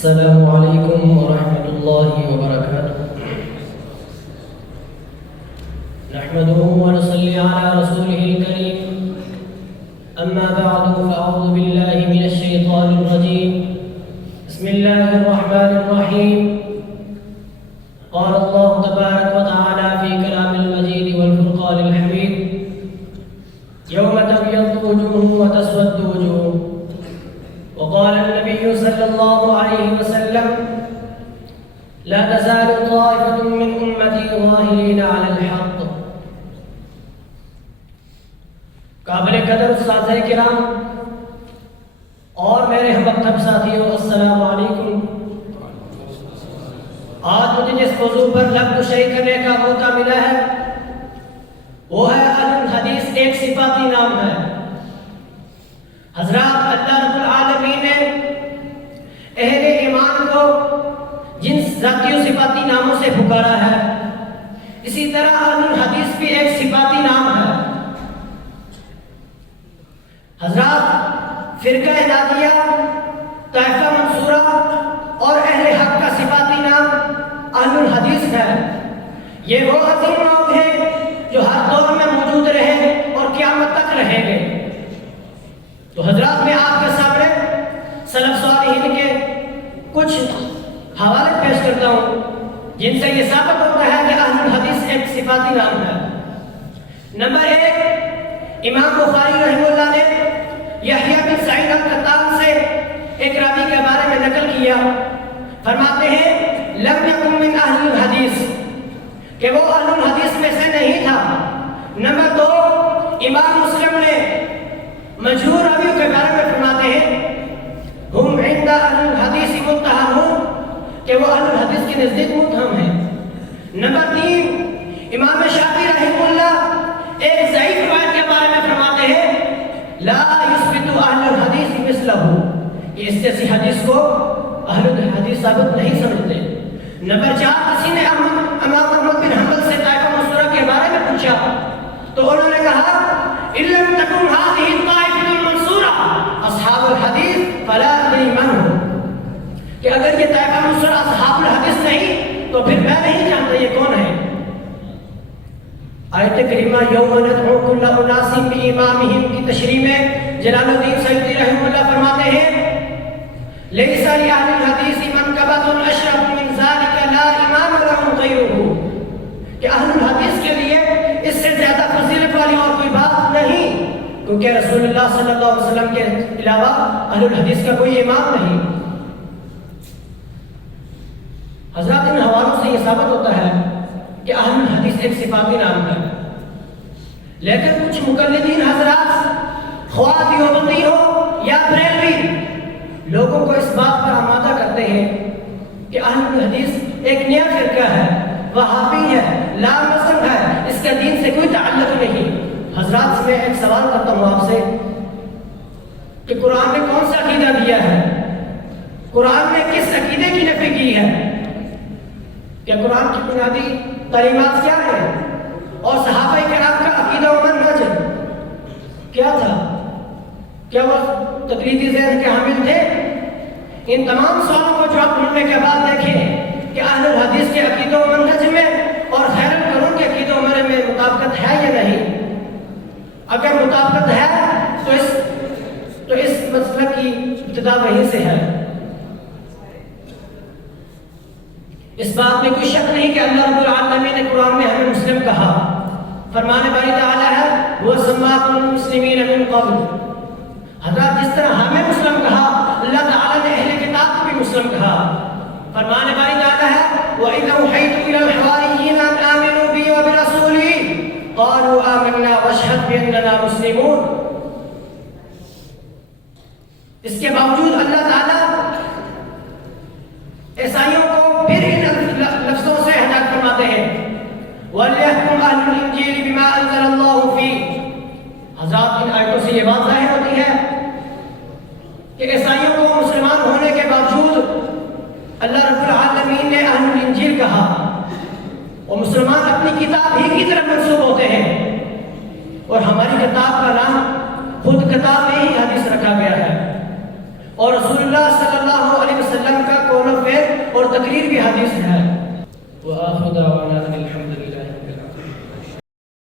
السلام عليكم ورحمة الله وبركاته. نحمده ونصلي على رسوله الكريم. أما بعد فأعوذ بالله من الشيطان الرجيم. بسم الله الرحمن الرحيم. قال الله تبارك وتعالى في كلام المجيد والفرقان الحميد: يوم تبيض وجوه وتسود وجوه. وقال النبي صلى الله عليه وسلم: لا تزال طائفة من أمتي ظاهرين على الحق. قابل قدر اساتذہ کرام اور میرے ہم مکتب ساتھیوں، السلام علیکم۔ آج مجھے جس موضوع پر لب کشائی کرنے کا موقع ملا ہے وہ ہے اہل الحدیث ایک صفاتی نام ہے۔ حضرات، اللہ رب العالمین نے اہل ایمان کو جن ذاتی و صفاتی ناموں سے پکارا ہے، اسی طرح اہل الحدیث بھی ایک صفاتی نام ہے۔ حضرات، فرقہ ناجیہ، طائفہ منصورہ اور اہل حق کا صفاتی نام اہل الحدیث ہے۔ یہ وہ عظیم لوگ ہیں جو ہر دور میں موجود رہے اور قیامت تک رہیں گے۔ تو حضرات، میں آپ کے سامنے سلف صالحین کے کچھ حوالے پیش کرتا ہوں جن سے یہ ثابت ہوتا ہے کہ اہل الحدیث ایک صفاتی نام ہے۔ نمبر 1، امام بخاری رحمہ اللہ نے یحییٰ بن سعید القطان سے ایک راوی کے بارے میں نقل کیا، فرماتے ہیں: لم یکن من اہل الحدیث، کہ وہ اہل الحدیث میں سے نہیں تھا۔ نمبر 2، امام مسلم نے مجہور راویوں کے بارے میں فرماتے ہیں: ہم عند اہل الحدیث متہمون، کہ وہ اہل الحدیث کے نزدیک متہم ہیں۔ نمبر 3، امام شافعی رحمہ اللہ ایک ضعیف روایت کے بارے میں فرماتے ہیں: لا یثبت اہل الحدیث مثلہ، کہ اس جیسی حدیث کو اہل الحدیث ثابت نہیں سمجھتے۔ نمبر 4، کسی نے امام احمد بن حنبل سے طائفہ منصورہ کے بارے میں پوچھا تو انہوں نے کہا: ان لم تکن هذه الطائفة المنصورة اصحاب الحدیث فلا ادری من ہو، کہ اگر یہ طائفہ منصورہ اصحاب الحدیث نہیں تو پھر میں نہیں جانتا یہ کون ہے۔ آیت کریمہ یوم ندعو کل اناس بامامہم کی تشریح میں جلال الدین سیوطی رحمہ اللہ فرماتے ہیں: لیس لأہل الحدیث منقبۃ اشرف من ذلک لا امام لهم غیرہ، کہ اہل الحدیث کے لیے اس سے زیادہ فضیلت والی اور کوئی بات نہیں، کیونکہ رسول اللہ صلی اللہ علیہ وسلم کے علاوہ اہل الحدیث کا کوئی امام نہیں۔ حضرات، ان حوالوں سے یہ ثابت ہوتا ہے کہ اہل الحدیث ایک صفاتی نام ہے، لیکن کچھ مقلدین حضرات، خواہ دیوبندی ہو یا بریلوی، لوگوں کو اس بات پر آمادہ کرتے ہیں کہ اہل الحدیث ایک نیا فرقہ ہے، وہابی ہے، لا مذہب ہے، اس کا دین سے کوئی تعلق نہیں۔ حضرات، میں ایک سوال کرتا ہوں آپ سے کہ قرآن نے کون سا عقیدہ دیا ہے؟ قرآن نے کس عقیدے کی نفی کی ہے؟ کہ قرآن کی بنیادی تعلیمات کیا ہے؟ اور صحابہ کرام کا عقیدہ و منہج کیا تھا؟ کیا وہ تقلیدی ذہن کے حامل تھے؟ ان تمام سوالوں کو جواب ڈھونڈنے کے بعد دیکھیں کہ اہل الحدیث کے عقیدہ و منہج میں اور خیر القرون کے عقیدہ و منہج میں مطابقت ہے یا نہیں۔ اگر مطابقت ہے تو اس مسئلہ کی ابتدا وہیں سے ہے۔ اس بات میں کوئی شک نہیں کہ اللہ رب العالمین نے قرآن میں ہمیں مسلم کہا۔ فرمان باری تعالی ہے: وَسَمَّاكُمُ الْمُسْلِمِينَ مِن قَبْلُ۔ حضرات، جس طرح ہمیں مسلم کہا، اللہ تعالی نے اہل کتاب کو بھی مسلم کہا۔ فرمان باری تعالی ہے: وَإِذَا أُوحِيتُ إِلَى الْحَوَارِيِّينَ أَنْ آمِنُوا بِي وَبِرَسُولِي قَالُوا آمَنَّا وَاشْهَدْ بِأَنَّنَا مُسْلِمُونَ۔ اس کے باوجود اللہ تعالی عیسائیوں کو پھر ان لفظوں سے ہدایت فرماتے ہیں: وَلْيَحْكُمْ أَهْلُ الْإِنْجِيلِ بِمَا أَنزَلَ اللَّهُ فِيهِ۔ حضرات، ان آیتوں سے یہ بات ظاہر ہوتی ہے کہ عیسائیوں کو مسلمان ہونے کے باوجود اللہ رب العالمین نے اہل الانجیل کہا، اور مسلمان اپنی کتاب ہی کی طرف منسوب ہوتے ہیں، اور ہماری کتاب کا نام خود کتاب میں ہی حدیث رکھا گیا ہے، اور رسول اللہ صلی اللہ